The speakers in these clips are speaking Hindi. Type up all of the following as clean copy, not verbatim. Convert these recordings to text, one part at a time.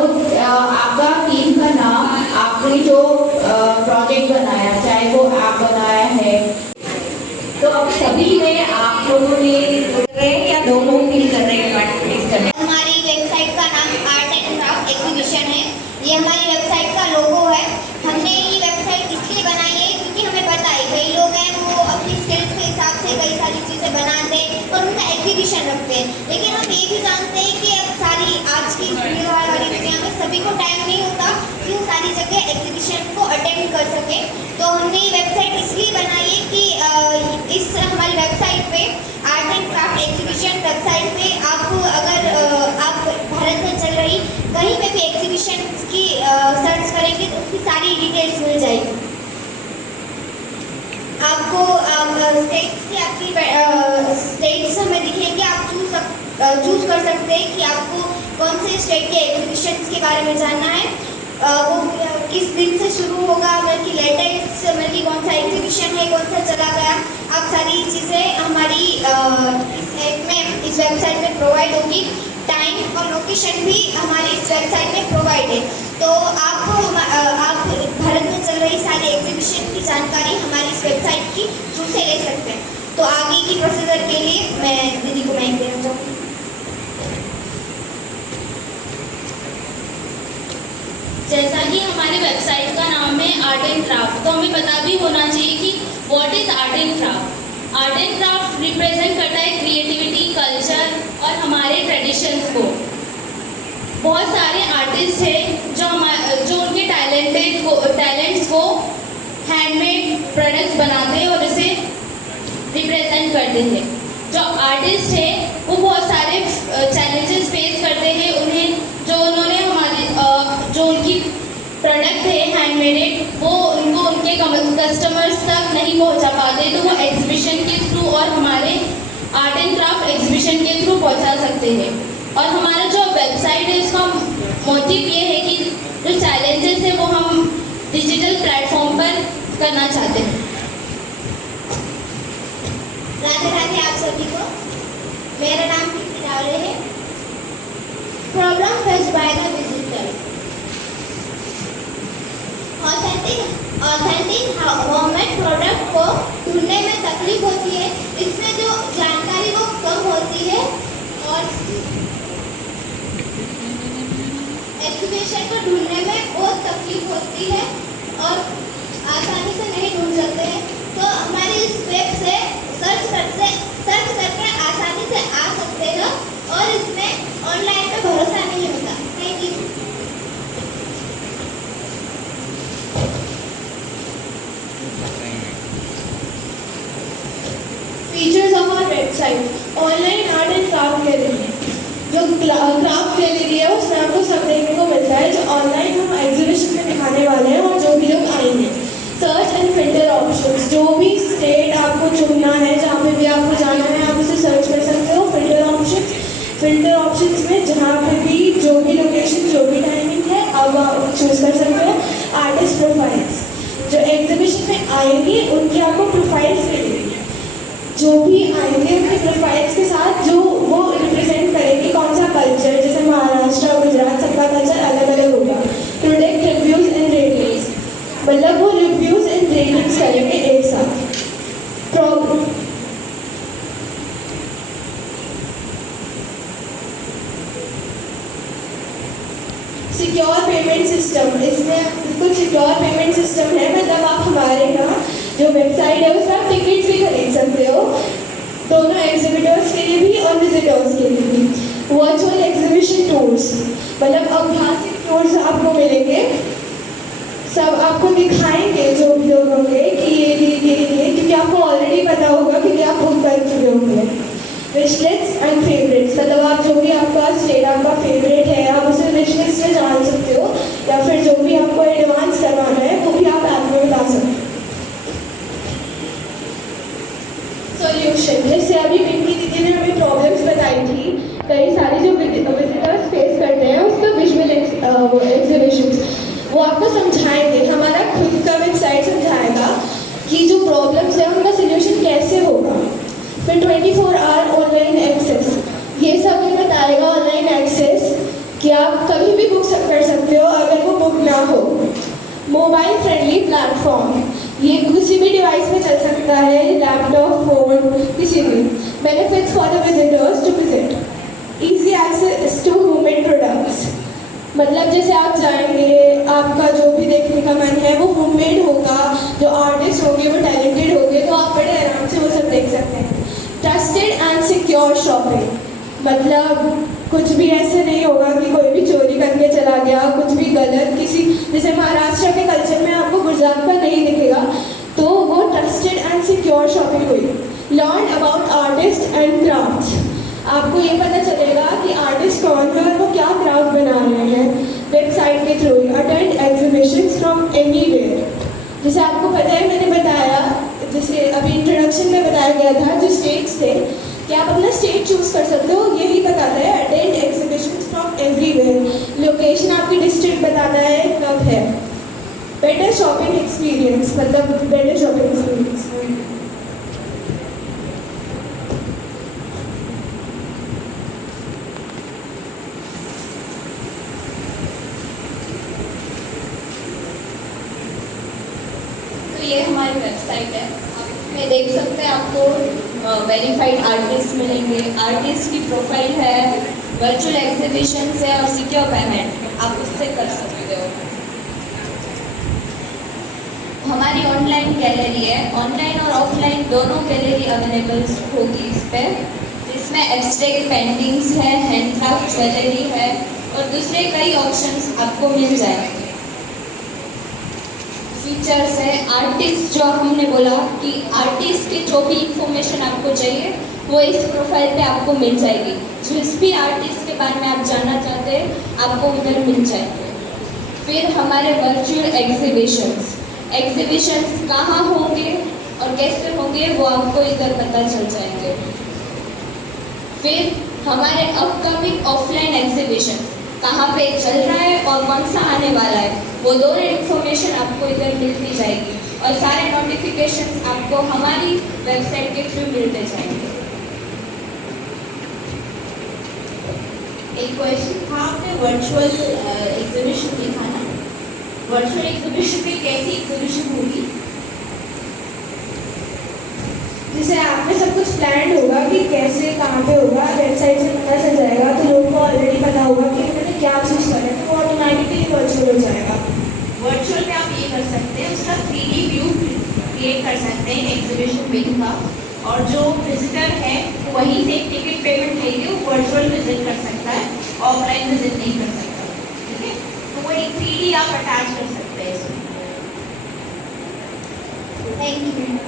वो आपका टीम का नाम, आपने जो प्रोजेक्ट बनाया, चाहे वो ऐप बनाया है, तो अब सभी में आप लोगों ने या दोनों फील कर रहे हैं पार्टिसिपेट करने? हमारी वेबसाइट का नाम आर्ट एंड क्राफ्ट एग्जीबिशन है। ये हमारी वेबसाइट का लोगो है। हमने ये वेबसाइट इसलिए बनाई है क्योंकि हमें पता है कई लोग हैं वो अपनी स्किल्स के हिसाब से कई सारी चीज़ें बनाते हैं और उनका एग्जीबिशन रखते हैं, लेकिन हम ये भी जानते हैं कि अब सारी आज की भीड़ वाली दुनिया में सभी को टाइम नहीं होता कि वो सारी जगह एग्जीबिशन को अटेंड कर सके। तो हमने ये वेबसाइट इसलिए बनाई है कि इस हमारी वेबसाइट पे art and craft exhibition website पे आप अगर आप भारत में चल रही कहीं पे भी एग्जीबिशन की सर्च करेंगे तो उसकी सारी डिटेल्स मिल जाएगी आपको। स्टेट्स की आपकी स्टेट्स हमें दिखेंगे, आप चूज कर सकते हैं कि आपको कौन से स्टेट के एग्जीबिशन के बारे में जानना है, वो किस दिन से शुरू होगा, मतलब कि लेटेस्ट मतलब कि कौन सा एग्जीबिशन है, कौन सा चला गया, आप सारी चीज़ें हमारी इस ऐप में इस वेबसाइट में प्रोवाइड होगी। टाइम और लोकेशन भी हमारी इस वेबसाइट में प्रोवाइड है। तो आप भारत में चल रही सारी एग्जीबिशन की जानकारी हमारी इस वेबसाइट की थ्रू से ले सकते हैं। तो आगे की प्रोसीजर के लिए मैं दीदी को माइक देना चाहूँगी। जैसा कि हमारी वेबसाइट का नाम है आर्ट एंड क्राफ्ट, तो हमें पता भी होना चाहिए कि what is art and craft. Art and craft represent करता है क्रिएटिविटी, कल्चर और हमारे ट्रेडिशंस को। बहुत सारे आर्टिस्ट हैं जो उनके टैलेंट्स को हैंडमेड प्रोडक्ट्स बनाते हैं और इसे रिप्रेजेंट करते हैं। जो आर्टिस्ट हैं वो बहुत सारे चैलेंजेस फेस करते हैं, उन्होंने जो उनकी प्रोडक्ट है हैंडमेड वो उनके कस्टमर्स तक नहीं पहुंचा पाते, तो वो एग्जीबिशन के थ्रू और हमारे आर्ट एंड क्राफ्ट एग्जीबिशन के थ्रू पहुंचा सकते हैं। और हमारा जो वेबसाइट है उसका मोटिव ये है कि जो चैलेंजेस है वो हम डिजिटल प्लेटफॉर्म पर करना चाहते हैं। राधे राधे आप सभी को। मेरा नाम कीर्ति रावले है। Problem faced by the visitors. Authentic homemade product को ढूंढने में तकलीफ होती है, इसमें जो जानकारी वो कम होती है और एग्जीबिशन को ढूंढने में बहुत तकलीफ होती है और आसानी से नहीं ढूंढ सकते हैं। तो हमारी इस वेब से सर्च करके आसानी से आ सकते हैं और इसमें ऑनलाइन पे भरोसा नहीं होता। Thank you. Features of our website. Online art and craft gallery, जो क्राफ्ट गैलरी है उसमें आपको सब देखने को मिलता है जो ऑनलाइन हम एग्जीबिशन में दिखाने वाले हैं और जो भी लोग आएंगे। सर्च एंड फिल्टर ऑप्शंस, जो भी स्टेट आपको चुनना है, जहाँ पे भी आपको जाना है आप उसे सर्च कर सकते हो। फिल्टर ऑप्शंस में जहाँ पे भी जो भी लोकेशन, जो भी टाइमिंग है आप चूज़ कर सकते हो। आर्टिस्ट प्रोफाइल्स, जो एग्जीबिशन में आएंगे उनकी आपको प्रोफाइल्स मिलेगी, जो भी आएंगे उनके प्रोफाइल्स के साथ जो वो रिप्रेजेंट करेंगे कौन सा कल्चर, जैसे महाराष्ट्र, गुजरात, सबका कल्चर अलग अलग होगा। प्रोडक्ट रिव्यूज़ एंड रेटिंग्स, मतलब वो रिव्यूज़ एंड रेटिंग्स करेंगे एक साथ। सिक्योर पेमेंट सिस्टम, इसमें बिल्कुल सिक्योर पेमेंट सिस्टम है, मतलब आप हमारे यहाँ जो वेबसाइट है उसमें आप टिकट्स भी खरीद सकते हो, दोनों एग्जीबिटर्स के लिए भी और विजिटर्स के लिए भी। वर्चुअल एग्जीबिशन टूर्स, मतलब अभ्यासिक टूर्स आपको मिलेंगे, सब आपको दिखाएंगे जो भी लोग होंगे कि ये क्योंकि आपको ऑलरेडी पता होगा क्योंकि आप बुक कर चुके होंगे। विश लिस्ट एंड फेवरेट्स, मतलब आप जो भी आपका स्टेट आपका फेवरेट है आप उसे विश लिस्ट में जान सकते हो, या फिर जो भी आपको एडवांस करवाना है वो भी आप ऐप में बता सकते हो। सॉल्यूशन, जैसे अभी पिंकी दीदी ने हमें प्रॉब्लम्स बताई थी, कई सारे जो विजिटर्स फेस करते हैं उसका विजुअल एग्जीबिशंस वो आपको समझाएंगे। हमारा खुद का वेबसाइट समझाएगा कि जो प्रॉब्लम्स है उनका सोल्यूशन कैसे होगा। फिर 24 आवर ऑनलाइन एक्सेस, ये सब भी बताएगा। ऑनलाइन एक्सेस कि आप कभी भी बुक कर सकते हो अगर वो बुक ना हो। मोबाइल फ्रेंडली प्लेटफॉर्म, ये किसी भी डिवाइस में चल सकता है, लैपटॉप, फोन, किसी भी। Benefits for the visitors to visit, easy access to homemade products, मतलब जैसे आप जाएंगे, आपका जो भी देखने का मन है वो होममेड होगा, जो आर्टिस्ट होंगे वो टैलेंटेड होंगे, तो आप बड़े आराम से वो सब देख सकते हैं। ट्रस्टेड एंड सिक्योर शॉपिंग, मतलब कुछ भी ऐसे नहीं होगा कि कोई भी चोरी करके चला गया, कुछ भी गलत किसी, जैसे महाराष्ट्र के कल्चर में आपको गुजरात का नहीं दिखेगा, तो वो ट्रस्टेड एंड सिक्योर शॉपिंग हुई। Learn about artist and crafts, आपको ये पता चलेगा कि आर्टिस्ट कौन है और वो क्या क्राफ्ट बना रहे हैं वेबसाइट के through. Attend exhibitions from anywhere, जैसे आपको पता है, मैंने बताया, जैसे अभी इंट्रोडक्शन में बताया गया था जो स्टेट्स थे, कि आप अपना स्टेट चूज कर सकते हो, यही बताता है। Attend exhibitions from everywhere, location आपकी डिस्ट्रिक्ट बताता है कब है। बेटर शॉपिंग एक्सपीरियंस, मतलब बेटर शॉपिंग एक्सपीरियंस। तो ये हमारी वेबसाइट है, आप इसमें देख सकते हैं, आपको वेरीफाइड आर्टिस्ट मिलेंगे, आर्टिस्ट की प्रोफाइल है, वर्चुअल एग्जीबिशंस है और सिक्योर पेमेंट आप उससे कर सकते हो। हमारी ऑनलाइन गैलरी है, ऑनलाइन और ऑफलाइन दोनों गैलरी अवेलेबल होगी इस पर, जिसमें एब्स्ट्रैक्ट पेंटिंग्स है, हैंडक्राफ्ट ज्वेलरी है और दूसरे कई ऑप्शंस आपको मिल जाएंगे। फीचर्स है, आर्टिस्ट, जो हमने बोला कि आर्टिस्ट की जो भी इंफॉर्मेशन आपको चाहिए वो इस प्रोफाइल पे आपको मिल जाएगी। जिस भी आर्टिस्ट के बारे में आप जानना चाहते हैं आपको उधर मिल जाएंगे। फिर हमारे वर्चुअल एग्जीबिशंस कहाँ होंगे और कैसे होंगे वो आपको इधर पता चल जाएंगे। फिर हमारे अपकमिंग ऑफलाइन एग्जीबिशन कहाँ पे चल रहा है और कौन सा आने वाला है, वो दोनों इन्फॉर्मेशन आपको इधर मिलती जाएगी और सारे नोटिफिकेशंस आपको हमारी वेबसाइट के थ्रू मिलते जाएंगे। एक क्वेश्चन था, आपने वर्चुअल एग्जीबिशन लिखा ना, वर्चुअल एग्जीबिशन में कैसी एग्जीबिशन होगी? जैसे आप में सब कुछ प्लान होगा कि कैसे कहाँ पे होगा, वेबसाइट से पता चल जाएगा, तो लोगों को ऑलरेडी पता होगा कि उन्होंने क्या चूज करना है, तो वो ऑटोमेटिकली वर्चुअल हो जाएगा। वर्चुअल में आप ये कर सकते हैं, उसका 3D व्यू क्रिएट कर सकते हैं एग्जीबिशन विंग का, और जो विजिटर है वहीं से टिकट पेमेंट लेके वो वर्चुअल विजिट कर सकता है, ऑफलाइन विजिट नहीं कर सकता। ठीक है, तो वो एक 3D आप अटैच कर सकते हैं इसमें। Thank you.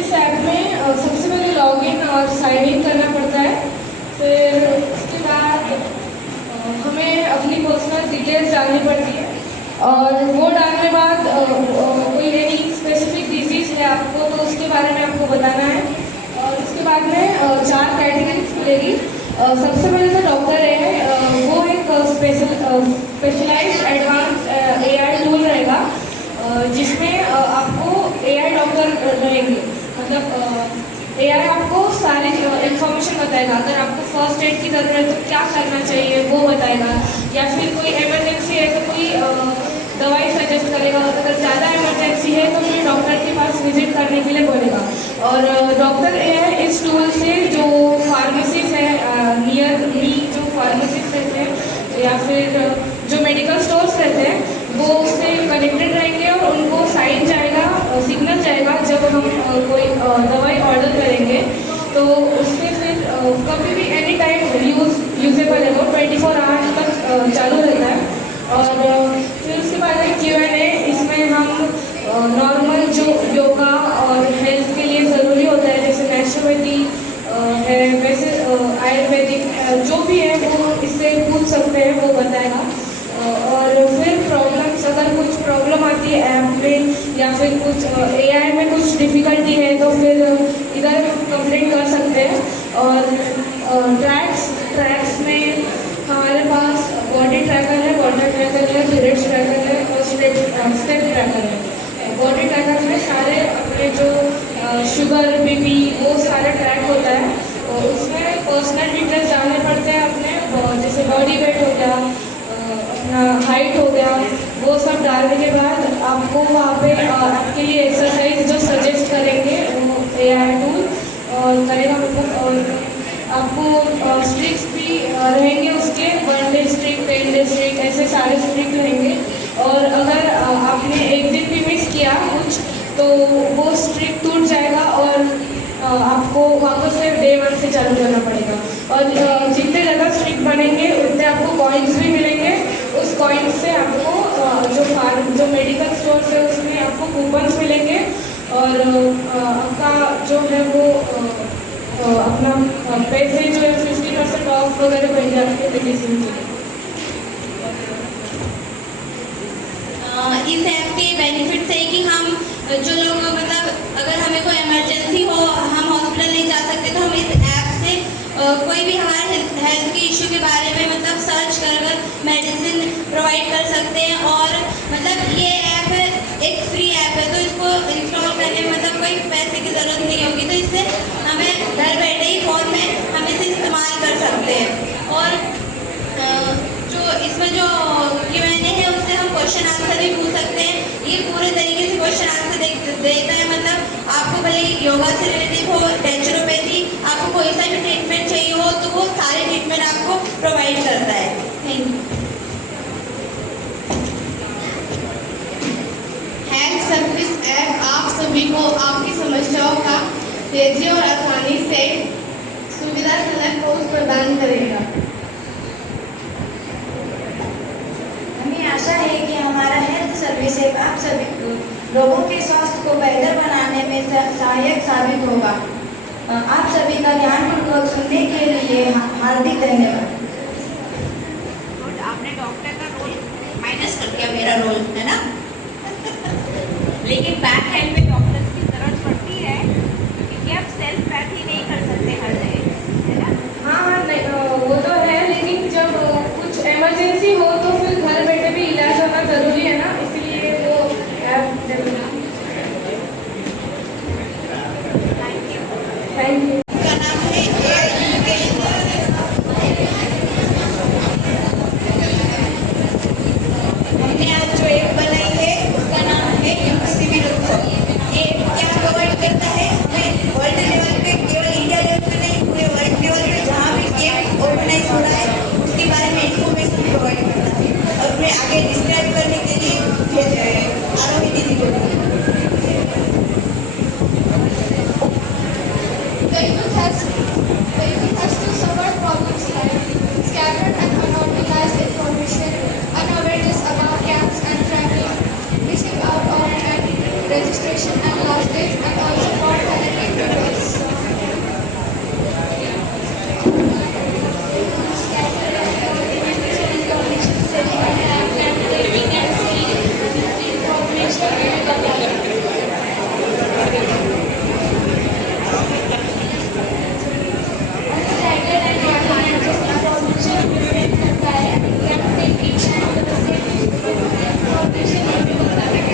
इस ऐप में सबसे पहले लॉगिन और साइन इन करना पड़ता है, फिर उसके बाद हमें अपनी पर्सनल डिटेल्स डालनी पड़ती है, और वो डालने के बाद कोई एनी स्पेसिफिक डिजीज़ है आपको तो उसके बारे में आपको बताना है। और उसके बाद में 4 कैटेगरीज मिलेगी। सबसे पहले तो डॉक्टर है, वो एक स्पेशलाइज्ड एडवांस AI टूल रहेगा, जिसमें आपको AI डॉक्टर रहेंगे, मतलब AI आपको सारी इन्फॉर्मेशन बताएगा। अगर आपको फर्स्ट एड की ज़रूरत है तो क्या करना चाहिए वो बताएगा, या फिर कोई इमरजेंसी है तो कोई दवाई सजेस्ट करेगा। अगर ज़्यादा इमरजेंसी है तो फिर डॉक्टर के पास विजिट करने के लिए बोलेगा। और डॉक्टर AI इस टूल से जो फार्मेसीज है नियर मी, जो फार्मेसीज रहते हैं या फिर जो मेडिकल स्टोर्स रहते हैं, वो उससे कनेक्टेड रहेंगे और उनको साइन जाएगा, सिग्नल जाएगा जब हम कोई दवाई ऑर्डर करेंगे, तो उससे फिर कभी भी एनी टाइम यूजेबल है, वो 24 आवर्स तक चालू रहता है। और फिर उसके बाद है Q&A, इसमें हम नॉर्मल जो योगा और हेल्थ के लिए ज़रूरी होता है, जैसे नेचुरोपैथी है, वैसे आयुर्वेदिक जो भी है वो इससे पूछ सकते हैं, वो बताएगा। और फिर प्रॉब्लम्स, अगर कुछ प्रॉब्लम आती है ऐप में या फिर कुछ AI में कुछ डिफ़िकल्टी है तो फिर इधर कंप्लेंट कर सकते हैं। और ट्रैक्स में हमारे पास बॉडी ट्रैकर है, वाटर ट्रैकर है, पीरियड्स ट्रैकर है और स्टेप ट्रैकर है। बॉडी ट्रैकर में सारे अपने जो शुगर, BP वो सारे ट्रैक होता है, और उसमें पर्सनल डिटेल्स आपको स्ट्रिक्स भी रहेंगे उसके 1 डे स्ट्रिक 10 डे स्ट्रिक ऐसे सारे स्ट्रिक रहेंगे। और अगर आपने एक दिन भी मिस किया कुछ तो वो स्ट्रिक टूट जाएगा और आपको वापस से डे 1 से चालू करना पड़ेगा। और जितने ज़्यादा स्ट्रिक बनेंगे उतने आपको कॉइन्स भी मिलेंगे। उस कॉइन्स से आपको जो मेडिकल स्टोर्स है उसमें आपको कूपन्स मिलेंगे और आपका जो है वो अपना पैसे जो है 50% ऑफ वगैरह रहेंगे आपके मेडिसिन के। इस ऐप के बेनिफिट्स है कि हम जो लोग मतलब अगर हमें कोई इमरजेंसी हो, हम हॉस्पिटल नहीं जा सकते तो हम इस ऐप से कोई भी हमारे हेल्थ के इशू के बारे में मतलब सर्च कर मेडिसिन प्रोवाइड कर सकते हैं। और मतलब ये ऐप एक फ्री ऐप है तो इसको इंस्टॉल करने में मतलब कोई पैसे की ज़रूरत नहीं होगी, तो इससे हमें घर बैठे ही फ़ोन में हम इसे इस्तेमाल कर सकते हैं। और जो इसमें जो Q&A है उससे हम क्वेश्चन आंसर भी पूछ सकते हैं। ये पूरे तरीके से क्वेश्चन आंसर देता है, मतलब आपको भले ही योगा से रिलेटेड हो, नेचुरोपैथी, आपको कोई सा भी ट्रीटमेंट चाहिए हो तो वो सारे ट्रीटमेंट आपको प्रोवाइड करता है। Thank you. Health service app आप सभी को आपकी समस्याओं का तेजी और आसानी से सुविधाजनक पहुंच प्रदान करेगा। हमें आशा है कि हमारा हेल्थ सर्विस ऐप आप सभी लोगों के स्वास्थ्य को बेहतर बनाने में सहायक साबित होगा। आप सभी का ध्यानपूर्वक सुनने के लिए हार्दिक धन्यवाद। आपने डॉक्टर का रोल माइनस कर दिया, मेरा रोल है ना। लेकिन बैक एंड में डॉक्टर्स की जरूरत पड़ती है क्योंकि आप सेल्फ पैथी नहीं कर सकते हर जगह, है ना। हाँ नहीं वो तो है, लेकिन जब कुछ इमरजेंसी हो तो फिर घर बैठे भी इलाज होना ज़रूरी है ना, इसलिए वो ऐप जरूरी है। Thank you. का नाम है हमने आज जो ऐप बनाई है उसका नाम है युग सिविल उत्सव। ये क्या प्रोवाइड करता है, हमें वर्ल्ड लेवल पे, केवल इंडिया लेवल पे नहीं पूरे वर्ल्ड लेवल पे जहाँ भी गेम ऑर्गेनाइज हो रहा है उसके बारे में इंफॉर्मेशन प्रोवाइड करता है और उन्हें आगे डिस्क्राइब करने के लिए आरोही दीदी को The youth has to suffer problems like scattered and unorganized information, unawareness about camps and training, missing out on registration and last dates, and also for talented pupils. Scattered and unorganized information setting an app and taking and seeing information in the public. Staggered and unorganized information is sent to parent, can take each and the same information in the public.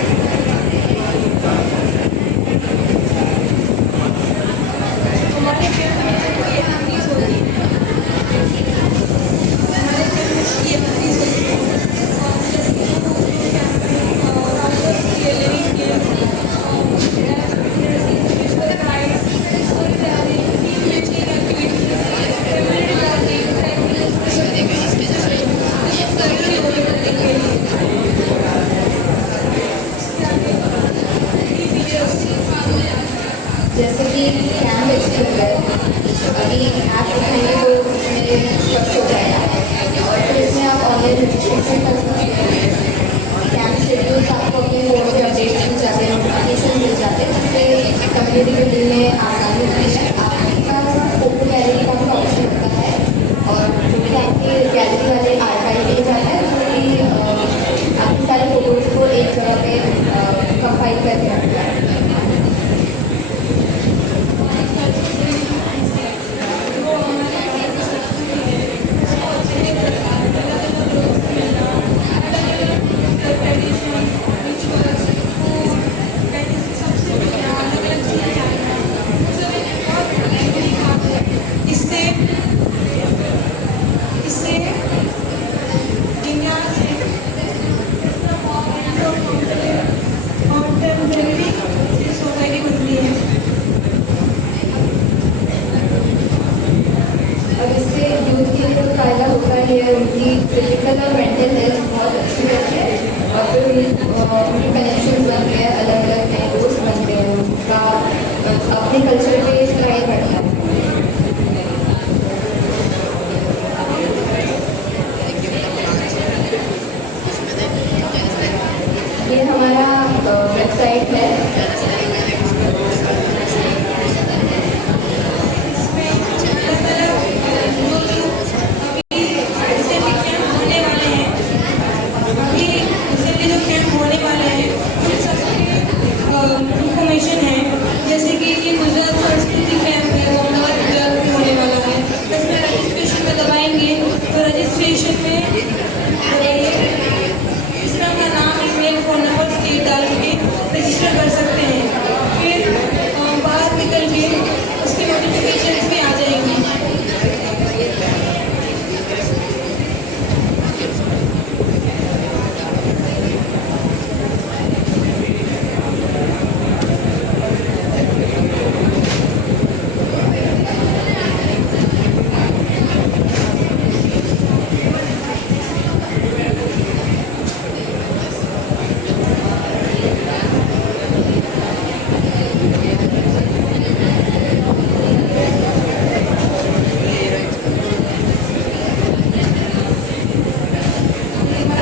हमारे पेड़ में तो ये हदीस होती है, हमारे पेड़ में ये हदीस होती है और जैसे कि डॉक्टर्स की लिविंग स्किल्स स्पिरिचुअल गाइड्स और टीचिंग एक्टिविटीज जैसे कि कैंप एक्सप्लेन है, अभी ऐप उठाएंगे तो उसमें स्पष्ट हो जाएगा और फिर इसमें आप ऑनलाइन रजिस्ट्रेशन कर सकते हैं। कैंप शेड्यूल्स आपको अपने फ़ोन पे अपडेट मिल जाते हैं, नोटिफिकेशन मिल जाते हैं, जिससे कम्युनिटी बिल्डिंग में आसानी होती है। आपका फोटो गैलरी का भी ऑप्शन होता है और जो भी आपके गैलरी वाले आर्काइव ले जाता है जो कि आपकी सारे फोटोज़ को एक जगह पे कंपाइल करके रखता है। सबसे अलग अलग चीज़ें लिए उनकी फिजिकल और मेंटल हेल्थ बहुत अच्छी रहती है और फिर उनके कनेक्शन बनते हैं, अलग अलग नए दोस्त बनते हैं, उनका अपने कल्चर पे ट्राई बढ़ता है। ये हमारा वेबसाइट है। इंफॉर्मेशन है, जैसे कि ये गुजरात संस्कृति कैंप है, वो अहमदाबाद गुजरात में होने वाला है। इसमें रजिस्ट्रेशन में दबाएंगे तो रजिस्ट्रेशन में इसमें अपना नाम, ईमेल, फ़ोन नंबर, स्टेट डाल के रजिस्टर कर सकते हैं। फिर बाहर निकल के उसकी नोटिफिकेशन भी आ जाएंगी।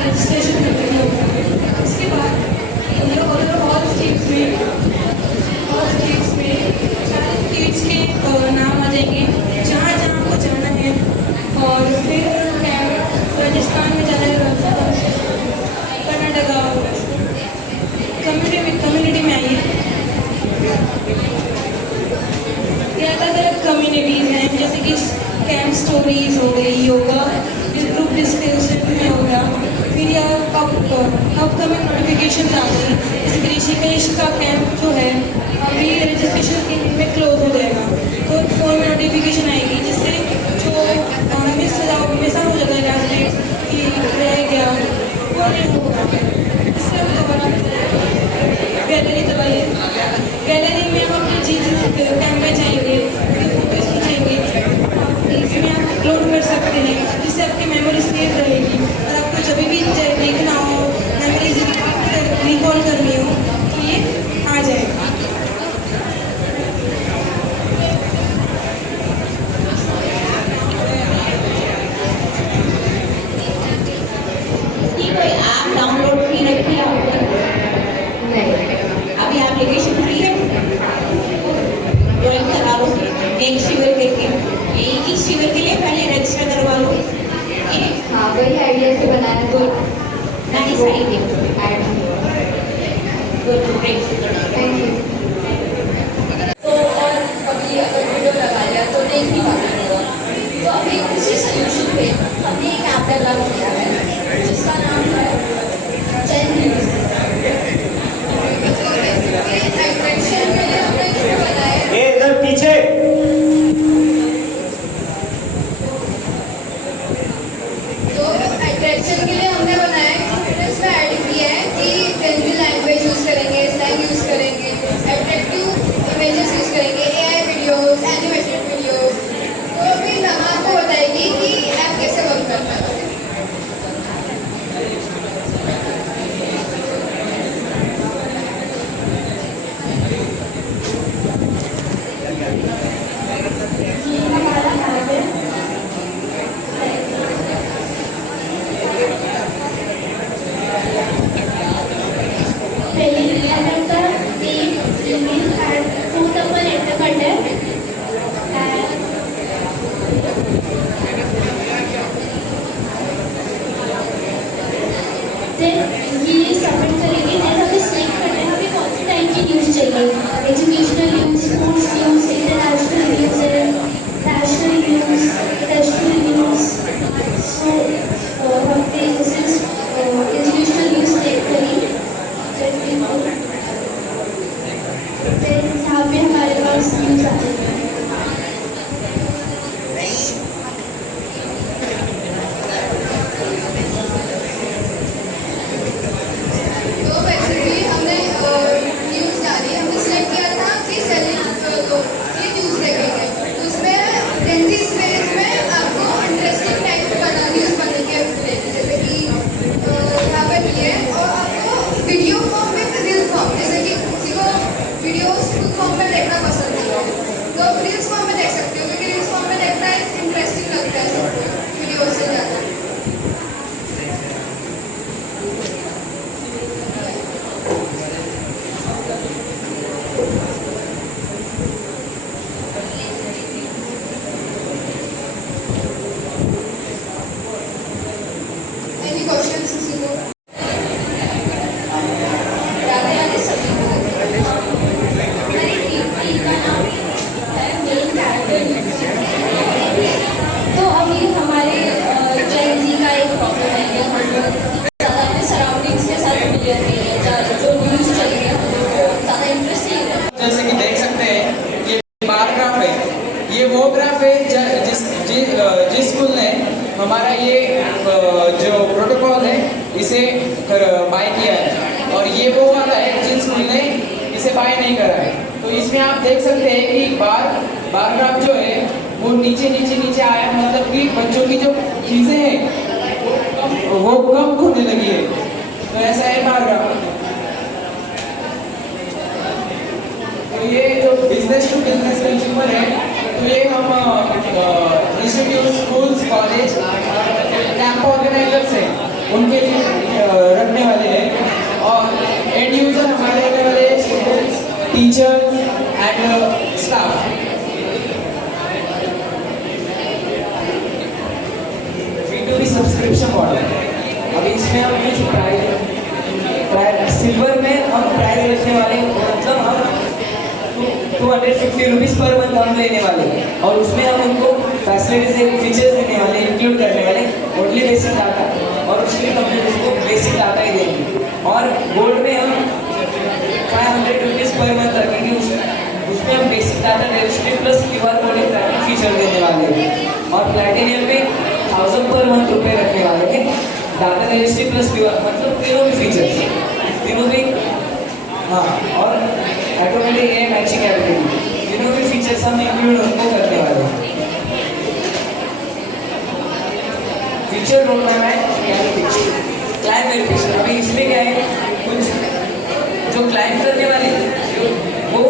रजिस्ट्रेशन करते हैं। उसके बाद ये ऑल स्टेट्स में सारे स्टेट्स के नाम आ जाएंगे जहाँ जहाँ आपको जाना है। और फिर राजस्थान में जाना है, कर्नाटका, कम्युनिटी में आइए। ये अलग अलग कम्युनिटीज़ हैं, जैसे कि कैंप स्टोरीज हो गई, योगा ग्रुप डिस्कशन में हो गया। फिर यह अपकमिंग नोटिफिकेशन आ गई, जैसे कि ऋषिकेश का कैंप जो है अभी रजिस्ट्रेशन के दिन में क्लोज हो जाएगा, तो फ़ोन में नोटिफिकेशन आएगी, जिससे जो मिस हो जाता है लास्ट डेट कि रह गया वो नहीं होगा। इससे हम दोबारा गैलरी दबाइए। गैलरी में हम अपने जिस कैंप में जाएंगे, फोटोज खींचेंगे, इसमें आप अपलोड कर सकते हैं, जिससे आपकी मेमोरी सेव रहेगी। और आपको जब भी देखना हो, मेमोरीज रिकॉल करनी हो, तो ये आ जाएगा। इसकी कोई ऐप डाउनलोड की रखी है आपने? नहीं, अभी एप्लीकेशन फ्री है, ज्वाइन करा लो। एक शिविर करके, एक ही शिविर के लिए पहले रजिस्टर करवा लो। ये हाँ वही आइडिया से बनाया तो nice idea. Good, great. Thank you. तो और कभी अगर वीडियो लगा लिया तो देख नहीं पाते लोग, तो अभी उसी सोल्यूशन पे हमने एक ऐप डेवलप किया है जिसका नाम है चैन न्यूज़। एट्रैक्शन के लिए हमने इसको बनाया। इधर पीछे तो एट्रैक्शन के लिए हमने बनाया है कि हमने इसमें ऐड किया है कि जेनजी लैंग्वेज यूज़ करेंगे, स्लैंग यूज़ करेंगे, अट्रैक्टिव इमेजेस यूज़ करेंगे, एआई वीडियोस, एनिमेटेड वीडियोस। तो अभी लम्हा आपको बताएगी कि ऐप कैसे वर्क करता है। ये हमारा ऐप है। पहले हमें का name, email and phone number enter करना है। देन ये सबमिट करेंगे। देन हमें सिलेक्ट करना है हमें कौन से टाइप की न्यूज़ चाहिए, educational news, sports news, international news है, नेशनल न्यूज़, टेस्टल न्यूज़। सो हमने एजुकेशनल न्यूज़ सिलेक्ट करी। देन यहाँ पे हमारे पास न्यूज़ आ जाएगी। अभी हमारे जैन जी का एक प्रॉब्लम है कि हम ज़्यादा अपने सराउंडिंग्स के साथ मिलियर नहीं है, जो न्यूज़ चल रही है वो ज़्यादा इंटरेस्ट नहीं है। जैसे कि देख सकते हैं ये बार ग्राफ है, ये वो ग्राफ है जिस स्कूल ने हमारा ये जो प्रोटोकॉल है इसे बाय किया है, और ये वो वाला है जिस स्कूल ने इसे बाय नहीं करा है। तो इसमें आप देख सकते हैं कि बार ग्राफ जो है वो नीचे नीचे नीचे आया, मतलब कि बच्चों की जो चीज़ें हैं वो कम होने लगी है। तो ऐसा है बार ग्राफ। तो ये जो बिजनेस टू बिजनेस कंज्यूमर है, तो ये हम institute, schools, college, camp organizers हैं उनके लिए रखने वाले हैं, और एंड यूजर हमारे रहने वाले students, teachers and staff. B2B subscription model, अभी इसमें हम कुछ प्राइस सिल्वर में हम प्राइस रखने वाले, मतलब हम 250 रुपीज़ पर मंथ हम लेने वाले, और उसमें हम उनको फैसिलिटीज फीचर्स देने वाले, इंक्लूड करने वाले ओनली बेसिक डाटा, और उसके कंप्लीट उसको बेसिक डाटा ही देंगे। और गोल्ड में हम 500 रुपीज़ पर मंथ रखेंगे, उसमें हम basic data registry plus QR coding tracking feature देने वाले हैं। और प्लैटिनियम में 1000 पर मंथ रुपये रखने वाले हैं, डाटा रजिस्ट्री प्लस QR, मतलब तीनों भी फीचर्स, तीनों भी, हाँ, और ऑटोमेटिक है मैचिंग एबिलिटी, तीनों भी फीचर्स हम इंक्लूड उनको करने वाले हैं। फीचर रोड मैप है क्लाइंट वेरिफिकेशन। अभी इसमें क्या है, कुछ जो क्लाइंट करने वाले वो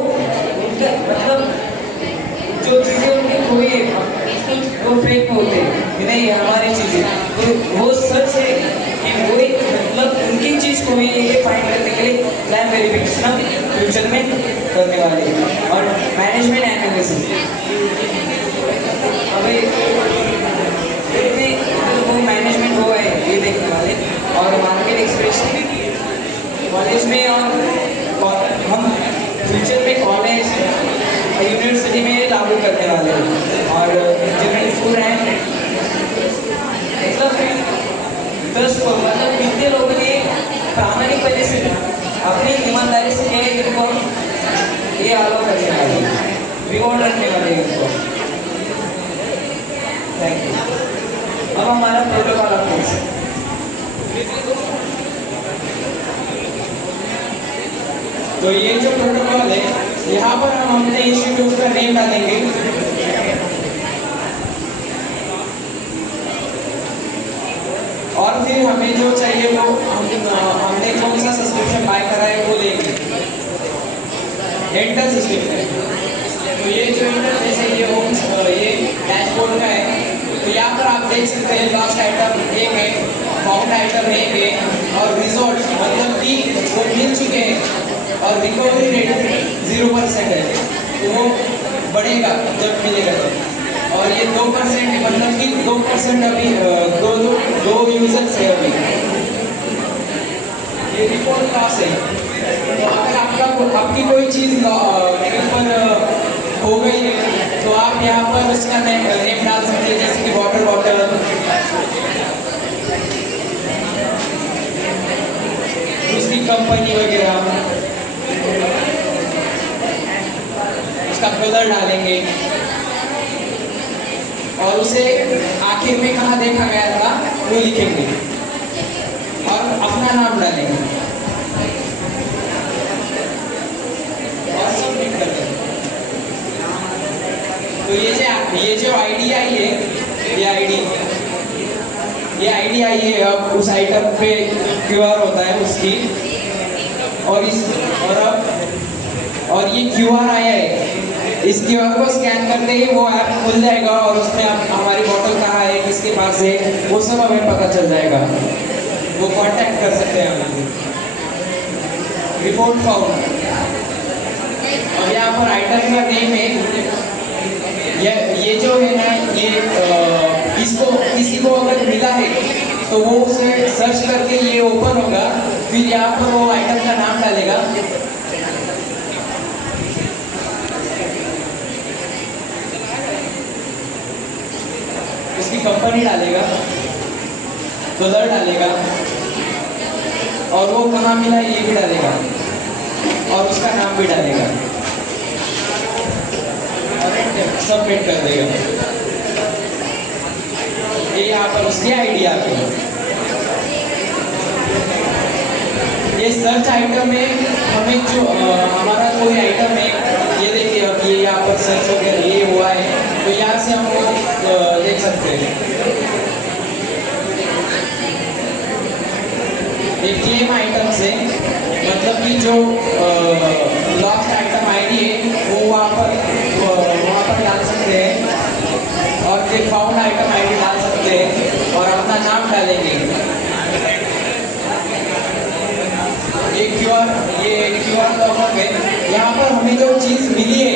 उनका मतलब जो चीज़ें उनकी खोई है वो फेक होते हैं, नहीं हमारी चीज़ें, तो वो सच है कि वो मतलब उनकी चीज़ को भी ये फाइंड करने के लिए क्लाइंट वेरिफिकेशन हम फ्यूचर में करने वाले हैं। और मैनेजमेंट एनालिसिस, अभी वो मैनेजमेंट हो है ये देखने वाले, और मार्केट एक्सप्रेशन कॉलेज में, और हम फ्यूचर में कॉलेज यूनिवर्सिटी में लागू करने वाले हैं। और इंजीनियरिंग स्कूल हैं, मतलब कितने लोगों ने प्रामाणिक पहले से अपनी ईमानदारी से है इनको ये आलो करने वाले, रिवॉर्ड रखने वाले इनको। Thank you. अब हमारा प्रोटोकॉल आप देख सकते हैं। तो ये जो प्रोटोकॉल है, यहाँ पर हम अपने इंस्टीट्यूट का नेम डालेंगे, और फिर हमें जो चाहिए वो हमने कौन सा सब्सक्रिप्शन बाय करा है वो लेंगे। एंटर सिस्टम है, तो ये जो इंटरफेस है ये डैशबोर्ड का है। तो यहाँ पर आप देख सकते हैं लास्ट आइटम 1 है, फाउंड आइटम 1 है, और रिजल्ट मतलब कि वो मिल चुके हैं, और रिकवरी रेट 0% है, तो वो बढ़ेगा जब मिलेगा तो। और ये 2% है, मतलब कि 2% अभी दो यूजर्स है अभी। ये रिपोर्ट लॉस है, तो अगर आपकी कोई चीज़ पर हो गई है तो आप यहाँ पर उसका नेम डाल सकते हैं, जैसे कि वाटर बॉटल, उसकी कंपनी वगैरह, उसका कलर डालेंगे, और उसे आखिर में कहाँ देखा गया था वो लिखेंगे, और अपना नाम डालेंगे, और सबमिट कर देंगे। तो ये जो आईडी आई है, ये आईडी आई है, अब उस आइटम पे QR होता है उसकी, और ये QR आया है, इस QR को स्कैन करते ही वो ऐप खुल जाएगा, और उसमें हमारी बॉटल कहाँ है, किसके पास है, वो सब हमें पता चल जाएगा, वो कांटेक्ट कर सकते हैं हमें। रिपोर्ट फाउंड, और यहाँ पर आइटम का नेम है, ये जो है ना, ये किसी को अगर मिला है तो वो उसे सर्च करके ये ओपन होगा, फिर यहाँ पर वो आइटम का नाम डालेगा, उसकी कंपनी डालेगा, कलर डालेगा, और वो कहाँ मिला ये भी डालेगा, और उसका नाम भी डालेगा, सबमिट कर देगा। ये यहाँ पर उसकी आईडी आती है। ये सर्च आइटम में हमें जो हमारा कोई आइटम है, ये देखिए अब ये यहाँ पर सर्च हो गया, ये हुआ है, तो यहाँ से हम वो देख सकते हैं। ये क्लेम आइटम से मतलब कि जो लॉस्ट आइटम आईडी है वो वहाँ पर डाल सकते हैं, और फिर फाउंड आइटम आईडी डाल सकते हैं और अपना नाम डालेंगे। ये क्यूआर लॉकर है, यहाँ पर हमें जो चीज़ मिली है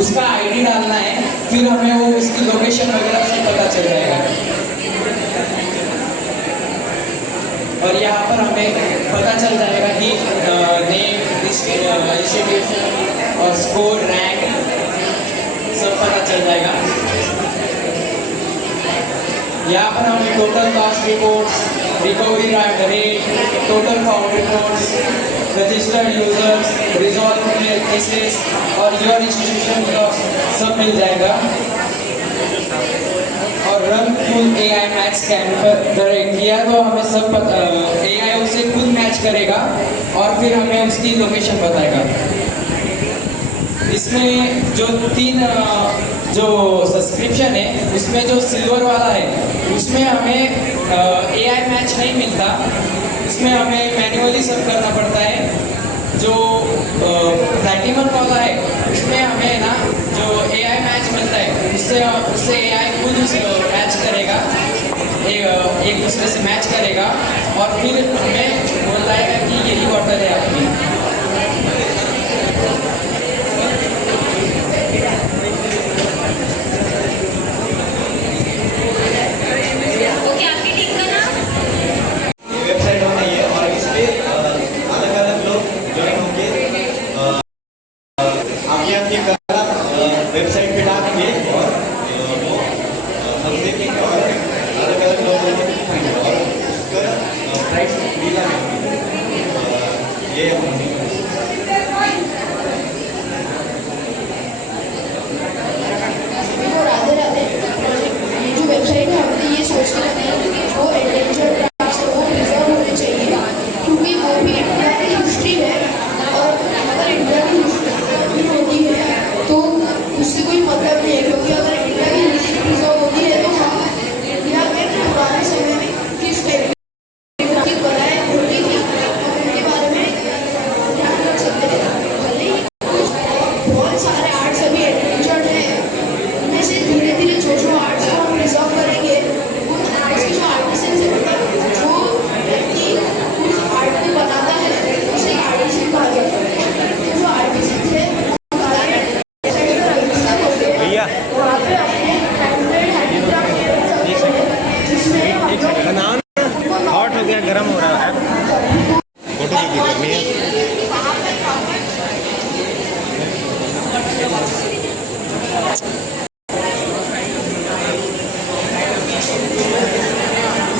उसका आईडी डालना है, फिर हमें वो उसकी लोकेशन वगैरह सब पता चल जाएगा। और यहाँ पर हमें पता चल जाएगा कि नेम, इंस्टीट्यूशन और स्कोर, रैंक सब पता चल जाएगा। यहाँ पर हमें total cost reports, recovery rate, total found reports, registered users, resolve cases और योर इंस्टीट्यूशन कॉस्ट सब मिल जाएगा। और run full AI match scan किया तो हमें सब एआई उसे खुद मैच करेगा और फिर हमें उसकी लोकेशन बताएगा। इसमें जो 3 जो सब्सक्रिप्शन है उसमें जो सिल्वर वाला है उसमें हमें एआई मैच नहीं मिलता, उसमें हमें मैन्युअली सब करना पड़ता है। जो प्लैटिनम वाला है उसमें हमें ना जो एआई मैच मिलता है उससे एआई खुद उसे मैच करेगा, एक दूसरे से मैच करेगा और फिर हमें बताएगा कि यही वाटर है आपकी। ओके, आपकी टीम का नाम? वेबसाइट बनाई है और इस पे अलग अलग लोग ज्वाइन होंगे, आपकी आपकी कला वेबसाइट पे डालेंगे और वो हम देखेंगे और अलग अलग लोगों को दिखाएंगे और उसका प्राइस मिला ये तो राधे राधे। ये जो वेबसाइट है हमने ये सोच के बनाई है कि जो एडवेंचर क्राफ्ट्स है वो प्रिजर्व होने चाहिए, क्योंकि वो भी इंडिया की हिस्ट्री है और अगर इंडिया की हिस्ट्री होती है तो उससे कोई मतलब नहीं है, क्योंकि अगर इंडिया की हिस्ट्री प्रिजर्व होती है तो हम इंडिया में पुराने समय में किस टाइप की कलाएँ होती थी उनके बारे में ध्यान रख सकते हैं। भले ही बहुत सारे आर्ट्स अभी एडवेंचर्ड हैं, उनमें से धीरे धीरे जो आर्ट्स को हम प्रिजर्व करेंगे उन आर्ट्स के जो आर्टिसंस है, मतलब जो व्यक्ति उस आर्ट को बनाता है उसे आर्टिसन कहा जाता है। तो जो आर्टिसंस है हमारे वेबसाइट पर रजिस्टर होते हैं, वहाँ पे अपने हैंडमेड हैंडीक्राफ्ट कर सकते हैं, जिसमें हम लोग हॉट हो गया, गर्म हो रहा है, फोटो की करनी है।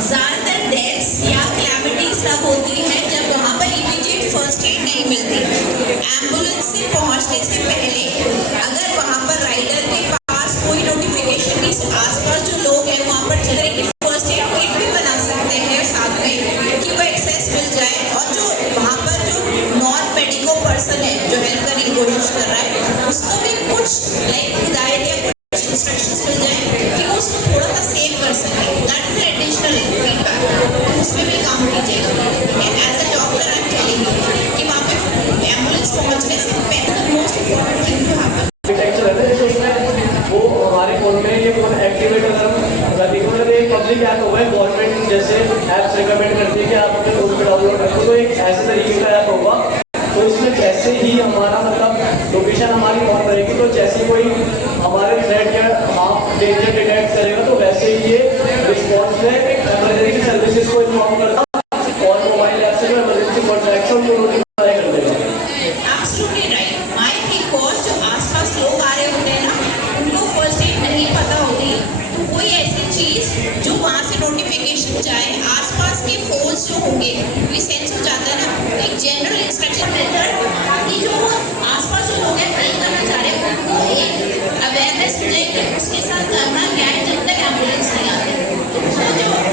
ज़्यादातर डेथ्स या कैलामिटीज तब होती है जब वहाँ पर इमीडिएट फर्स्ट एड नहीं मिलती। एम्बुलेंस से पहुँचने से पहले अगर वहाँ पर राइडर के पास कोई नोटिफिकेशन नहीं, आसपास जो लोग हैं वहाँ पर चल रहे कि फर्स्ट एड किट भी बना सकते हैं साथ में कि वो एक्सेस मिल जाए, और जो वहाँ पर जो नॉन मेडिको पर्सन है जो हेल्प करने की कोशिश कर रहा है उसको भी कुछ हिदायत या कुछ इंस्ट्रक्शंस मिल जाए कि वो उसको थोड़ा सा सेव कर सके। दैट इज एडिशनल फीडबैक, तो उसमें भी काम कीजिएगा। As a doctor I am telling you कि वहाँ पे एम्बुलेंस पहुँचने से पहले most important thing to happen. वो हमारे फोन में ये फोन एक्टिवेट अगर एक पब्लिक ऐप होगा, गवर्नमेंट जैसे ऐप्स रिकमेंड करती है कि आप अपने फोन पे डाउनलोड रखो, तो एक ऐसे तरीके का ऐप होगा। तो इसमें जैसे ही हमारा मतलब लोकेशन हमारी ऑन रहेगी, तो जैसे कोई हमारे थ्रेट या आप डेंजर डिटेक्ट करेगा तो वैसे ही ये रिस्पॉन्स में इमरजेंसी सर्विसेज को इन्फॉर्म करता और मोबाइल ऐप से इमरजेंसी कॉन्टैक्ट उनको नोटिफाई कर देगा। Absolutely right. My thing was जो आसपास लोग आ रहे होते हैं ना उनको फर्स्ट एड नहीं पता होती, तो कोई ऐसी चीज़ जो वहाँ से नोटिफिकेशन जाए, आसपास के फोन्स जो होंगे भी सेंस हो जाता है ना, एक जनरल इंस्ट्रक्शन मेथड, ताकि जो आसपास जो लोग हैं हेल्प करना चाह रहे हैं उनको एक अवेयरनेस हो जाए कि उसके साथ करना क्या है जब तक एम्बुलेंस नहीं आती। तो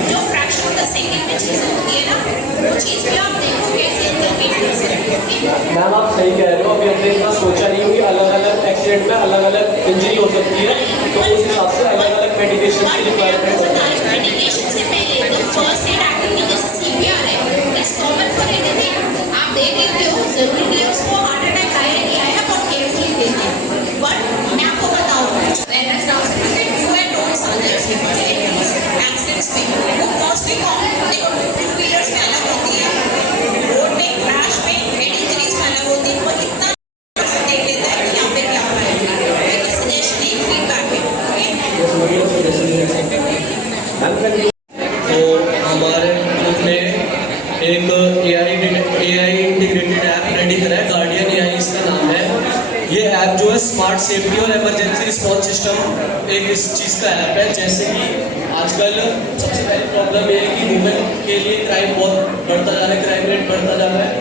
जो फ्रैक्शन ऑफ द सेकेंड में चीज़ें होती है ना, वो चीज़ भी आप देखो कैसे इंटरप्रेट कर सकते हैं। मैम आप सही कह रहे हो, अभी हमने इतना सोचा नहीं हो कि अलग अलग एक्सीडेंट में अलग अलग इंजरी हो सकती है, तो उस हिसाब से अलग अलग मेडिकेशन की रिक्वायरमेंट होती है। मेडिकेशन से पहले जो फर्स्ट एड एक्टिविटी जैसे CPR है, इट्स कॉमन फॉर एनीथिंग, आप दे देते हो, जरूरी नहीं है उसको हार्ट अटैक आया नहीं आया, बहुत केयरफुली देते हैं। बट मैं आपको बताऊँ अवेयरनेस डाल सकते हैं, डू एंड डोंट्स आ जाए उसके बाद एक्सीडेंट्स में, वो मोस्टली कॉमन देखो, टू व्हीलर्स में अलग होती है, रोड में क्रैश में हेड इंजरीज में अलग होती है, वो इतना देख लेता है कि यहाँ पे क्या हुआ है, एक सजेशन एक फीडबैक है, तो हमारे ग्रुप ने एक AI इंटीग्रेटेड ऐप रेडी करा है, गार्डियन AI इसका नाम है। ये ऐप जो है स्मार्ट सेफ्टी और इमरजेंसी रिस्पॉन्स सिस्टम एक इस चीज़ का ऐप है। जैसे कि आजकल सबसे पहली प्रॉब्लम ये है कि वुमेन के लिए क्राइम बहुत बढ़ता जा रहा है, क्राइम रेट बढ़ता जा रहा है,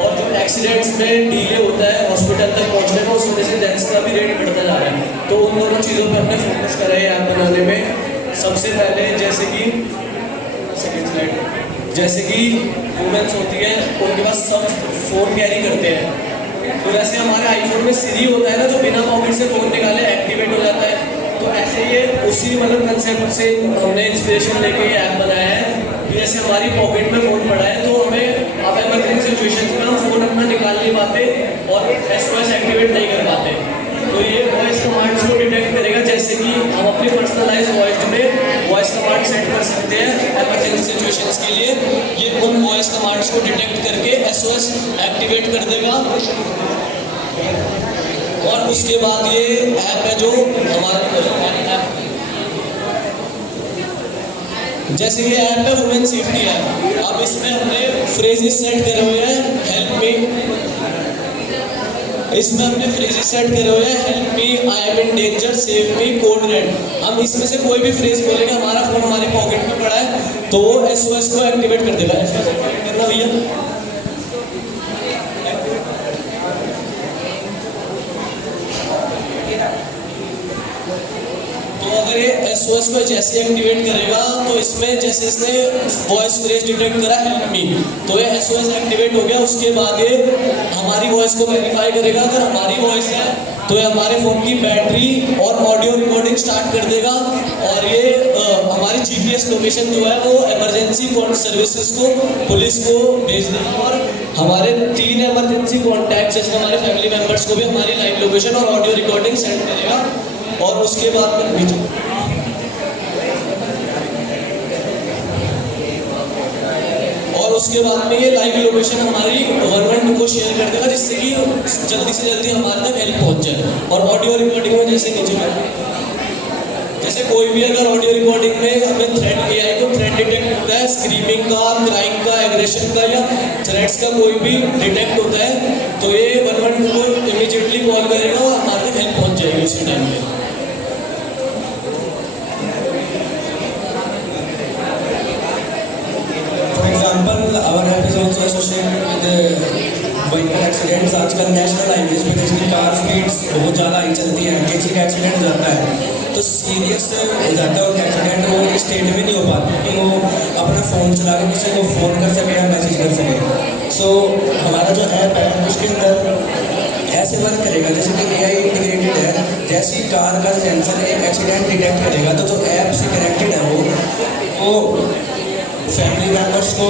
और जो एक्सीडेंट्स में डिले होता है हॉस्पिटल तक पहुंचने में, उस वजह से डेथ्स का भी रेट बढ़ता जा रहा है। तो उन दोनों चीज़ों पे हमने फोकस करा है ऐप बनाने में। सबसे पहले जैसे कि सेकेंड स्लाइड, जैसे कि वुमेन्स होती है उनके पास सब फ़ोन कैरी करते हैं, तो जैसे हमारे आईफोन में सीरी होता है ना, जो बिना पॉकेट से फ़ोन निकाले एक्टिवेट हो जाता है, तो ऐसे ये उसी मतलब कंसेप्ट से हमने इंस्पिरेशन लेके ये ऐप बनाया है कि जैसे हमारी पॉकेट में फ़ोन पड़ा है तो हमें अब इमरजेंसी सिचुएशन में हम फ़ोन अपना निकाल नहीं पाते और SOS एक्टिवेट नहीं कर पाते, तो ये वॉइस कमांड्स को डिटेक्ट करेगा। जैसे कि हम अपनी पर्सनलाइज वॉइस में वॉइस कमांड सेट कर सकते हैं इमरजेंसी सिचुएशंस के लिए, ये उन वॉइस कमांड्स को डिटेक्ट करके SOS एक्टिवेट कर देगा। और उसके बाद ये ऐप है जो हमारा ऐप, जैसे ये ऐप है वुमेन सेफ्टी ऐप, अब इसमें हमने फ्रेजेस सेट करे हुए हैं, हेल्प मी, इसमें हमने फ्रेजेस सेट करे हुए हैं, help me, I am in danger, save me, code red. हम इसमें से कोई भी फ्रेज बोलेंगे, हमारा फोन हमारी पॉकेट में पड़ा है तो वो SOS को एक्टिवेट कर देगा। SOS एक्टिवेट करना भैया, तो अगर ये SOS को जैसे एक्टिवेट करेगा तो इसमें जैसे इसने वॉइस फ्रेज डिटेक्ट करा हेल्प मी, तो ये SOS एक्टिवेट हो गया। उसके बाद ये हमारी वॉइस को वेरीफाई करेगा, अगर हमारी वॉइस है तो ये हमारे फ़ोन की बैटरी और ऑडियो रिकॉर्डिंग स्टार्ट कर देगा, और ये हमारी GPS लोकेशन जो है वो इमरजेंसी सर्विसेज को, पुलिस को भेज देगा, और हमारे 3 इमरजेंसी कॉन्टैक्ट जैसे हमारे फैमिली मेम्बर्स को भी हमारी लाइव लोकेशन और ऑडियो रिकॉर्डिंग सेंड करेगा। और उसके बाद में ये लाइव लोकेशन हमारी 112 को शेयर कर देगा, जिससे कि जल्दी से जल्दी हमारे तक हेल्प पहुंच जाए। और ऑडियो रिकॉर्डिंग में जैसे नीचे जैसे कोई भी अगर ऑडियो रिकॉर्डिंग में हमें थ्रेट AI को थ्रेट डिटेक्ट होता है, स्क्रीमिंग का, क्राइम का, एग्रेशन का या थ्रेट्स का कोई भी डिटेक्ट होता है, तो ये 112 को इमीडिएटली कॉल करेगा और हमारे तक हेल्प पहुंच जाएगी उसी टाइम पे। example, our app is also associated with vehicle accidents. आजकल नेशनल हाईवेज पे जिसकी कार स्पीड्स बहुत ज़्यादा ही चलती है, किसी का एक्सीडेंट हो जाता है तो सीरियस हो जाता है उनका एक्सीडेंट, वो स्टेट में नहीं हो पाता कि वो अपना फ़ोन चला के किसी को फ़ोन कर सके या मैसेज कर सके। सो हमारा जो ऐप है उसके अंदर ऐसे वर्क करेगा जैसे कि AI इंटीग्रेटेड है, जैसी कार का सेंसर एक एक्सीडेंट डिटेक्ट करेगा तो जो ऐप से कनेक्टेड है वो फैमिली मेम्बर्स को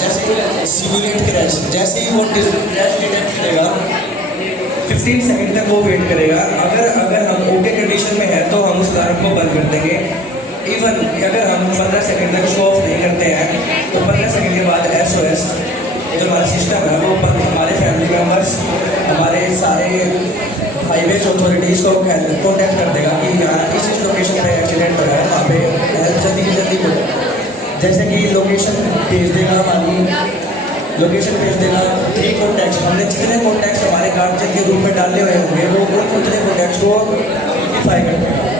जैसे सिमुलेट क्रैश, जैसे ही वो क्रैश डिटेक्ट करेगा 15 सेकंड तक वो वेट करेगा। अगर हम ओके कंडीशन में है तो हम उस अलार्म को बंद कर देंगे। इवन अगर हम 15 सेकंड तक उसको ऑफ नहीं करते हैं तो 15 सेकंड के बाद SOS जो हमारा सिस्टम है वो हमारे फैमिली मेम्बर्स, हमारे सारे हाईवेज अथॉरिटीज़ को कॉन्टैक्ट कर देगा कि यहाँ इस लोकेशन पे एक्सीडेंट हो रहा है, वहाँ पे हेल्प जल्दी से जल्दी हो जाए। जैसे कि लोकेशन भेज देगा, हमारी लोकेशन भेज देगा। 3 कॉन्टैक्ट्स, हमने जितने कॉन्टैक्ट्स हमारे गार्जियन के रूप में डाले हुए होंगे वो उतने कॉन्टैक्ट्स को आइडेंटिफाई करते हैं।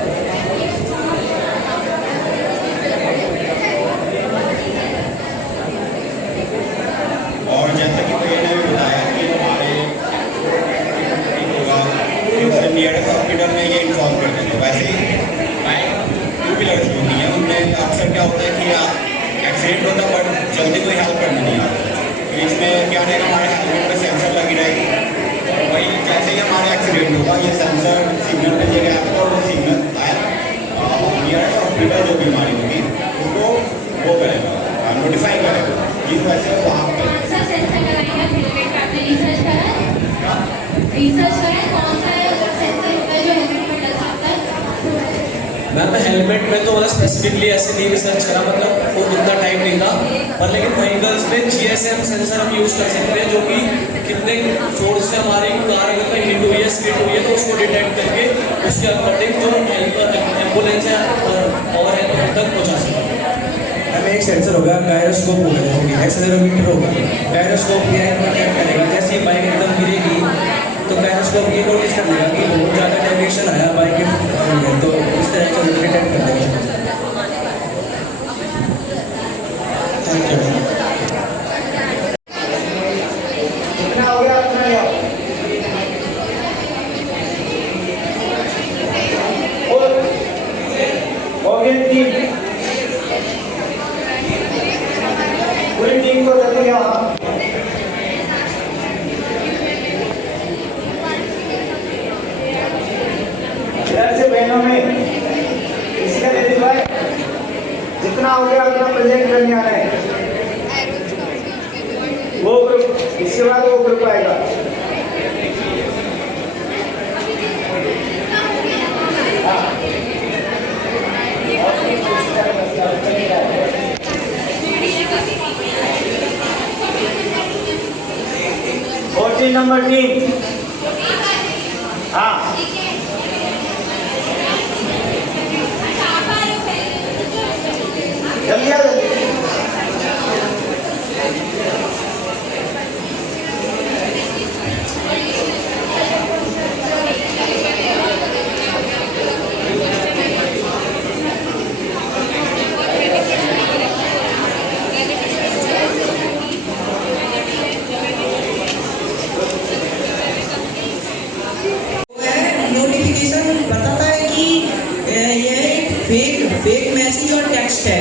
जैसे बाइक टू व्हीलर्स होती हैं उनमें अक्सर क्या होता है कि एक्सीडेंट होता है बट जल्दी कोई हेल्प करना नहीं आता। तो इसमें क्या रहेगा, हमारे हेलमेट में सेंसर लगी रहेगी और वही जैसे ही हमारा एक्सीडेंट होगा ये सेंसर सिग्नल भेजेगा आपको और वो सिग्नल नियरेस्ट हॉस्पिटल जो बीमारी होगी उसको वो करेगा, नोटिफाई करेगा। इस वजह से वहाँ पर कौन सा सेंसर लगाएंगे आप हेलमेट पे? आपने रिसर्च करा है? रिसर्च करा है कौन सा सेंसर होता है जो हेलमेट में लग सकता है? मैम हेलमेट में तो मतलब स्पेसिफिकली ऐसे नहीं रिसर्च करा, मतलब वो उतना टाइम नहीं था, पर लेकिन व्हीकल्स में GSM सेंसर हम यूज़ कर सकते हैं जो कि कितने फोर्स से हमारी कार अगर कहीं हिट हुई है, स्किड हुई है तो उसको डिटेक्ट करके उसके अकॉर्डिंग जो एम्बुलेंस है और हेल्प तक पहुँचा सकते हैं। हमें एक सेंसर होगा, गायरोस्कोप होगा, जैसे कि एक्सेलेरोमीटर होगा। गायरोस्कोप ये चेक करेगा, जैसे ही बाइक एकदम गिरेगी तो गायरोस्कोप ये नोटिस कर लेगा कि बहुत ज़्यादा डेविएशन आया बाइक के, तो इस तरह से डिटेक्ट कर देगा। Thank you. कितना हो गया अपना लिया? हो गए 3 पूरी टीम को जल्दी लिया। इधर से बहनों में इसका दे दी भाई, जितना हो गया उतना प्रेजेंट करने आना है। वो ग्रुप, इसके बाद वो ग्रुप आएगा। और 3 नंबर टीम, हाँ जल्दी आ जल्दी। नोटिफिकेशन बताता है कि यह एक फेक मैसेज और टेक्स्ट है,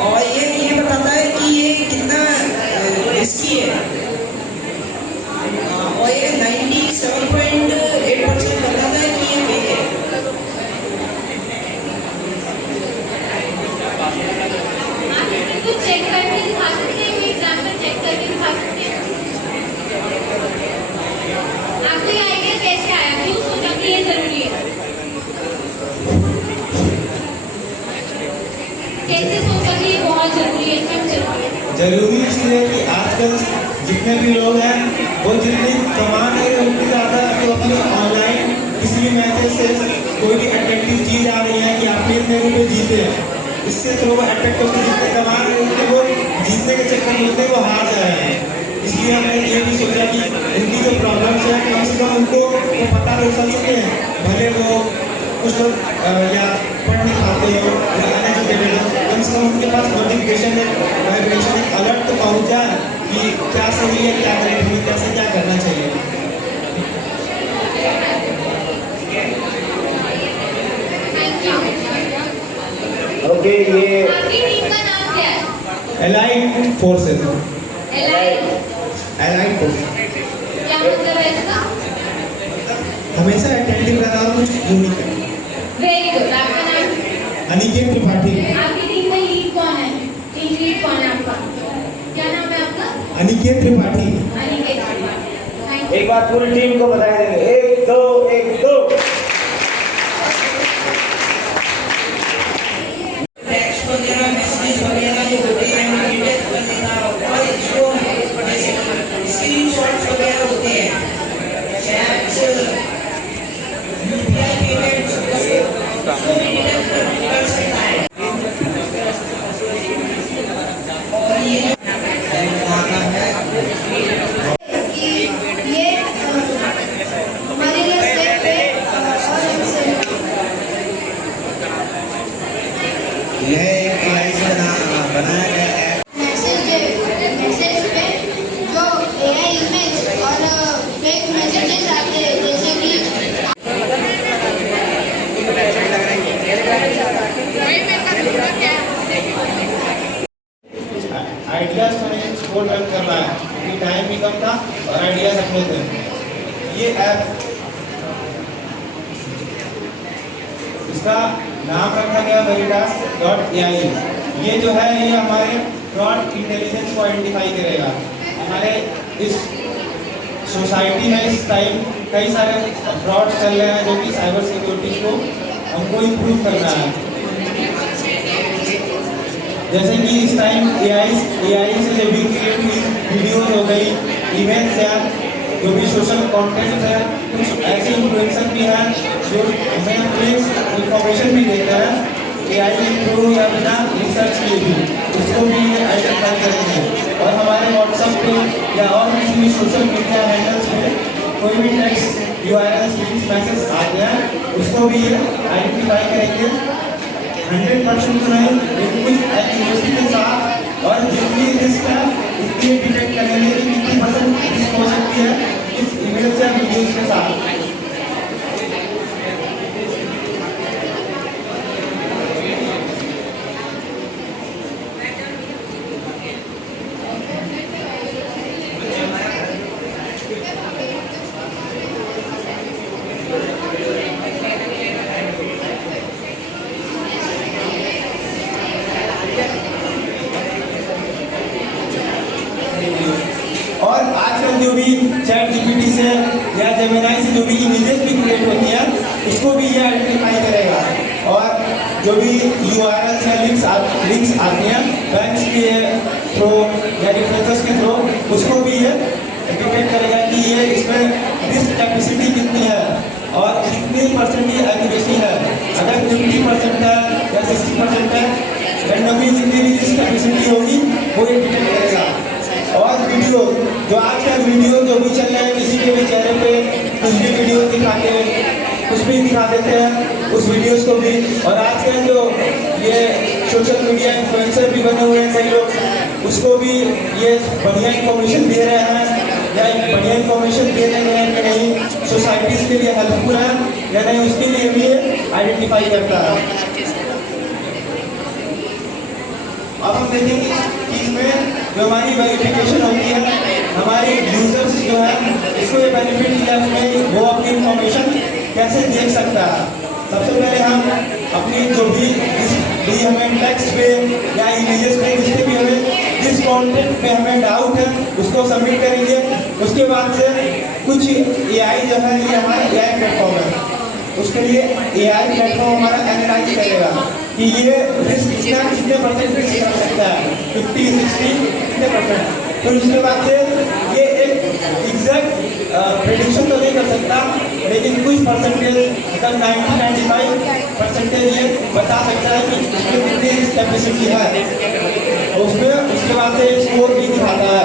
और ये बताता है कि ये कितना रिस्की है, और ये 97.8% बताता है कि ये फेक है। आप इसको चेक करके दिखा सकते हैं, एग्जाम्पल चेक करके दिखा सकते हैं? आपको ये आइडिया कैसे आया, क्यों सोचा कि ये जरूरी है? कैसे सोचा कि ये बहुत जरूरी है, क्यों जरूरी है? जरूरी इसलिए कि आजकल जितने भी लोग हैं वो जितनी कमा नहीं रहे उतनी ज़्यादा तो अपने ऑनलाइन किसी भी मैसेज से कोई भी अट्रैक्टिव चीज़ आ रही है कि आप इतने रुपये जीते हैं, इससे तो वो अट्रैक्ट होकर जितने कमा रहे हैं उतने वो जीतने के चक्कर में उतने वो हार जा रहे हैं। इसलिए हमने ये भी सोचा कि उनकी जो प्रॉब्लम्स हैं कम से कम उनको वो पता तो चल सके, भले वो कुछ लोग या पढ़ नहीं पाते हो या अनएजुकेटेड हो, कम से कम उनके पास नोटिफिकेशन वाइब्रेशन एक अलर्ट तो पहुँच जाए कि क्या सही है, क्या गलत है, कैसे क्या करना चाहिए। ओके, ये आपकी टीम का नाम क्या है? Allied forces, allied allied forces क्या मतलब है इसका? हमेशा अटेंटिव रहना और कुछ यूनिक है। Very good. आपका नाम? अनिकेत त्रिपाठी। आपकी टीम में लीड कौन है? टीम लीड कौन है आपका? क्या नाम है आपका? अनिकेत त्रिपाठी। अनिकेत त्रिपाठी। Thank you. एक बार पूरी टीम को बता देंगे, 1 2 1 2। टेक्स्ट वगैरह मैसेज वगैरह जो होते हैं वो डिटेक्ट कर देता है, और इसको जैसे स्क्रीनशॉट्स वगैरह होते हैं, चैट्स, यूपीआई पेमेंट्स, उसको भी डिटेक्ट कर सकता है। और ये कि ये हमारे लिए ऐप, इसका नाम रखा गया veritas.ai। ये जो है ये हमारे फ्रॉड इंटेलिजेंस को आइडेंटिफाई करेगा। हमारे इस सोसाइटी में इस टाइम कई सारे फ्रॉड चल रहे हैं जो कि साइबर सिक्योरिटी को हमको इम्प्रूव करना है। जैसे कि इस टाइम AI से जो भी क्रिएट हुई वीडियोज हो गई, इवेंट्स या जो भी सोशल कंटेंट है, कुछ ऐसे इन्फ्लुएंसर भी हैं जो हमें अपनी इंफॉर्मेशन भी देते हैं AI के थ्रू या बिना रिसर्च किए भी, उसको भी आइडेंटिफाई करेंगे। और हमारे व्हाट्सएप पे या और किसी भी सोशल मीडिया हैंडल्स पे कोई भी टेक्स्ट URL लिंक्स मैसेज आते हैं उसको भी ये आइडेंटिफाई करेंगे। 100% तो नहीं लेकिन कुछ एक्यूरेसी के साथ, और जितनी रिस्क है उतनी डिटेक्ट करेंगे कि कितनी परसेंट रिस्क हो सकती है इस इमेज या वीडियोज के साथ। और आजकल जो भी चैट जीपीटी से या जेमिनी से जो भी इमेजेस भी क्रिएट होती है उसको भी ये आइडेंटिफाई करेगा। और जो भी URLs या लिंक्स आती हैं बैंक्स के थ्रू या रेफरेंसेस के थ्रू, उसको भी ये डिटेक्ट करेगा कि ये इसमें डिस्क कैपेसिटी कितनी है और कितनी परसेंट ये एक्यूरेसी है। अगर 50% है या 60% है, रैंडमली जितनी भी डिस्क कैपेसिटी होगी वो ये डिटेक्ट करेगा। और वीडियो जो आजकल वीडियो जो भी चल रहे हैं, किसी के भी चेहरे पे कुछ भी वीडियो दिखाते हैं, कुछ भी दिखा देते हैं उस वीडियोस को भी। और आजकल जो ये सोशल मीडिया इन्फ्लुएंसर भी बने हुए हैं कई लोग, उसको भी ये बढ़िया इन्फॉर्मेशन दे रहे हैं या बढ़िया इन्फॉर्मेशन दे रहे हैं कि नहीं, सोसाइटीज़ के लिए हेल्पफुल है या नहीं, उसके लिए भी ये आइडेंटिफाई करता है। अब हम देखेंगे कि इसमें जो हमारी वेरिफिकेशन होती है, हमारे यूजर्स जो है इसको ये बेनिफिट मिला उसमें वो अपनी इंफॉर्मेशन कैसे देख सकता है। सबसे पहले हम अपनी जो भी हमें टेक्स्ट पे या इमेजेस पे जिसके भी हमें जिस कंटेंट पे हमें डाउट है उसको सबमिट करेंगे। उसके बाद से कुछ AI जो है ये हमारा AI प्लेटफॉर्म है, उसके लिए AI प्लेटफॉर्म हमारा एनालाइज करेगा कि ये रिस्क कितने परसेंट रिस्क कर सकता है, 50, 60 कितने परसेंट। तो उसके बाद से ये एक एग्जैक्ट प्रेडिक्शन तो नहीं कर सकता, लेकिन कुछ परसेंटेज मतलब 90-95% ये बता सकता है कि इसमें कितनी रिस्क कैपेसिटी है। उसमें उसके बाद से स्कोर भी दिखाता है।